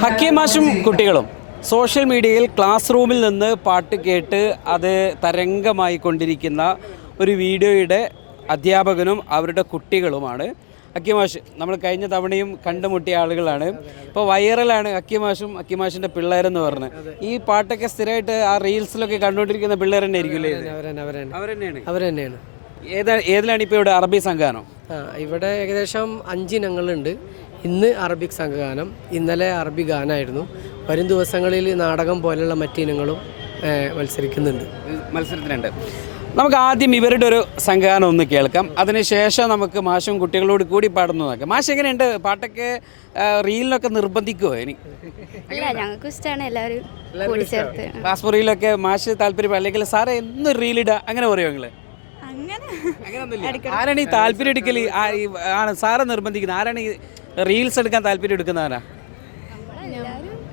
ഹക്കീം മാഷും കുട്ടികളും സോഷ്യൽ മീഡിയയിൽ ക്ലാസ് റൂമിൽ നിന്ന് പാട്ട് കേട്ട് അത് തരംഗമായി കൊണ്ടിരിക്കുന്ന ഒരു വീഡിയോയുടെ അധ്യാപകനും അവരുടെ കുട്ടികളുമാണ്. ഹക്കീം മാഷ് നമ്മൾ കഴിഞ്ഞ തവണയും കണ്ടുമുട്ടിയ ആളുകളാണ്. ഇപ്പോൾ വൈറലാണ് ഹക്കീം മാഷും ഹക്കീം മാഷിൻ്റെ പിള്ളേരെന്ന് പറഞ്ഞ്. ഈ പാട്ടൊക്കെ സ്ഥിരമായിട്ട് ആ റീൽസിലൊക്കെ കണ്ടുകൊണ്ടിരിക്കുന്ന പിള്ളേർ തന്നെ ആയിരിക്കില്ലേ? അവർ തന്നെയാണ്. ഏതിലാണ് ഇപ്പോൾ ഇവിടെ അറബി സംഘഗാനം? ഇവിടെ ഏകദേശം 5 ഇനങ്ങളുണ്ട്. ഇന്ന് അറബിക് സംഘഗാനം, ഇന്നലെ അറബി ഗാനമായിരുന്നു. വരും ദിവസങ്ങളിൽ നാടകം പോലെയുള്ള മറ്റിനങ്ങളും മത്സരത്തിനുണ്ട്. നമുക്ക് ആദ്യം ഇവരുടെ ഒരു സംഘഗാനം ഒന്ന് കേൾക്കാം. അതിനുശേഷം നമുക്ക് മാഷും കുട്ടികളോട് കൂടി പാടുന്നു നോക്കാം. മാഷ് എങ്ങനെയുണ്ട്? പാട്ടൊക്കെ റീലിനൊക്കെ നിർബന്ധിക്കുമോ? ഞങ്ങൾക്ക് ഇഷ്ടമാണ് എല്ലാവരും കൂടി ചേർത്ത്. ക്ലാസ് റീലൊക്കെ മാഷ് താല്പര്യം അല്ലെങ്കിൽ സാറേ എന്ന് റീലിടുക അങ്ങനെ പറയുമോ നിങ്ങൾ? ആരാണ് ഈ താല്പര്യം എടുക്കൽ? ആണ് സാറെ നിർബന്ധിക്കുന്നത്? ആരാണ് ഈ റീൽസ് എടുക്കാൻ താല്പര്യം എടുക്കുന്നവരാ?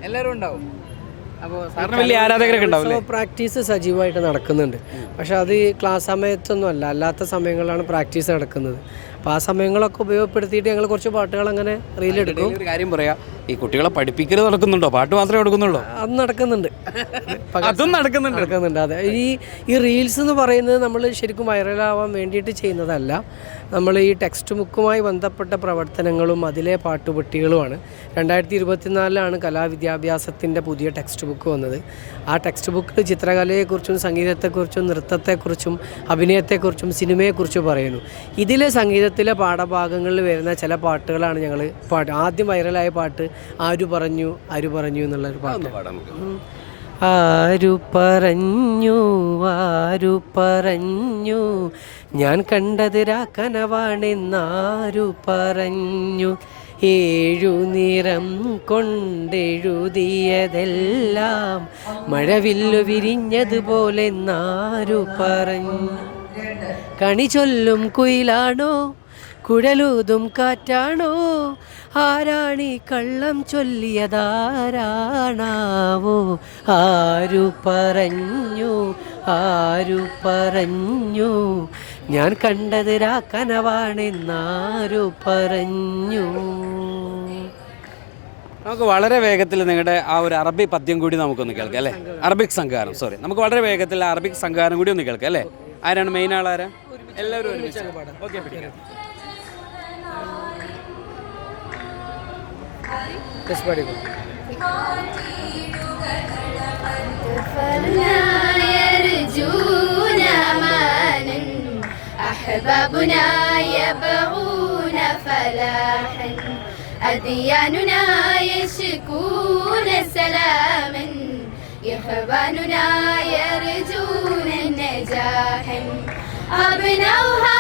എല്ലാവരും ഉണ്ടാവും. അപ്പോൾ സാറിന് വലിയ ആരാധകരൊക്കെ ഉണ്ടാവില്ലേ? പ്രാക്ടീസ് സജീവമായിട്ട് നടക്കുന്നുണ്ട്. പക്ഷെ അത് ക്ലാസ് സമയത്തൊന്നും അല്ലാത്ത സമയങ്ങളിലാണ് പ്രാക്ടീസ് നടക്കുന്നത്. അപ്പോൾ ആ സമയങ്ങളൊക്കെ ഉപയോഗപ്പെടുത്തിയിട്ട് ഞങ്ങൾ കുറച്ച് പാട്ടുകൾ അങ്ങനെ റീലെടുക്കും. ഒരു കാര്യം പറയാം, ഈ കുട്ടികളെ പഠിപ്പിക്കൽ നടക്കുന്നുണ്ടോ? പാട്ട് മാത്രമേ നടക്കുന്നുള്ളൂ? അത് നടക്കുന്നുണ്ട്. അതും നടക്കുന്നുണ്ട്. അതെ, ഈ റീൽസ് എന്ന് പറയുന്നത് നമ്മൾ ശരിക്കും വൈറലാവാൻ വേണ്ടിയിട്ട് ചെയ്യുന്നതല്ല. നമ്മൾ ഈ ടെക്സ്റ്റ് ബുക്കുമായി ബന്ധപ്പെട്ട പ്രവർത്തനങ്ങളും അതിലെ പാട്ടുപെട്ടികളുമാണ്. 2024 കലാവിദ്യാഭ്യാസത്തിൻ്റെ പുതിയ ടെക്സ്റ്റ് ബുക്ക് വന്നത്. ആ ടെക്സ്റ്റ് ബുക്കിൽ ചിത്രകലയെക്കുറിച്ചും സംഗീതത്തെക്കുറിച്ചും നൃത്തത്തെക്കുറിച്ചും അഭിനയത്തെക്കുറിച്ചും സിനിമയെക്കുറിച്ചും പറയുന്നു. ഇതിലെ സംഗീതത്തിലെ പാഠഭാഗങ്ങളിൽ വരുന്ന ചില പാട്ടുകളാണ് ഞങ്ങൾ ആദ്യം വൈറലായ പാട്ട് ആരു പറഞ്ഞു എന്നുള്ളൊരു പാട്ട്. ആരു പറഞ്ഞു ഞാൻ കണ്ടത് രാക്കനവാണെന്നാരു പറഞ്ഞു, 7 നിറം കൊണ്ടെഴുതിയതെല്ലാം മഴവില്ലു വിരിഞ്ഞതുപോലെ എന്നാരു പറഞ്ഞു, കണി ചൊല്ലും കുയിലാണോ കുഴലൂതും കാറ്റാണോ, ആരാണീ കള്ളം ചൊല്ലിയതാരാണാവോ, ആരു പറഞ്ഞു ഞാൻ കണ്ടത് രാക്കനവാണെന്നാരു പറഞ്ഞു. നമുക്ക് വളരെ വേഗത്തിൽ നിങ്ങളുടെ ആ ഒരു അറബി പദ്യം കൂടി നമുക്കൊന്ന് കേൾക്കാം അല്ലേ? അറബിക് സംഘഗാനം, നമുക്ക് വളരെ വേഗത്തിൽ അറബിക് സംഘഗാനം കൂടി ഒന്ന് കേൾക്കാം അല്ലേ? ആരാണ് മെയിൻ ആളാരാ? എല്ലാവരും ഓക്കെ. أحبابنا يبغون فلاحا أدياننا يشكون سلاما إخواننا يرجون نجاحا أبناؤها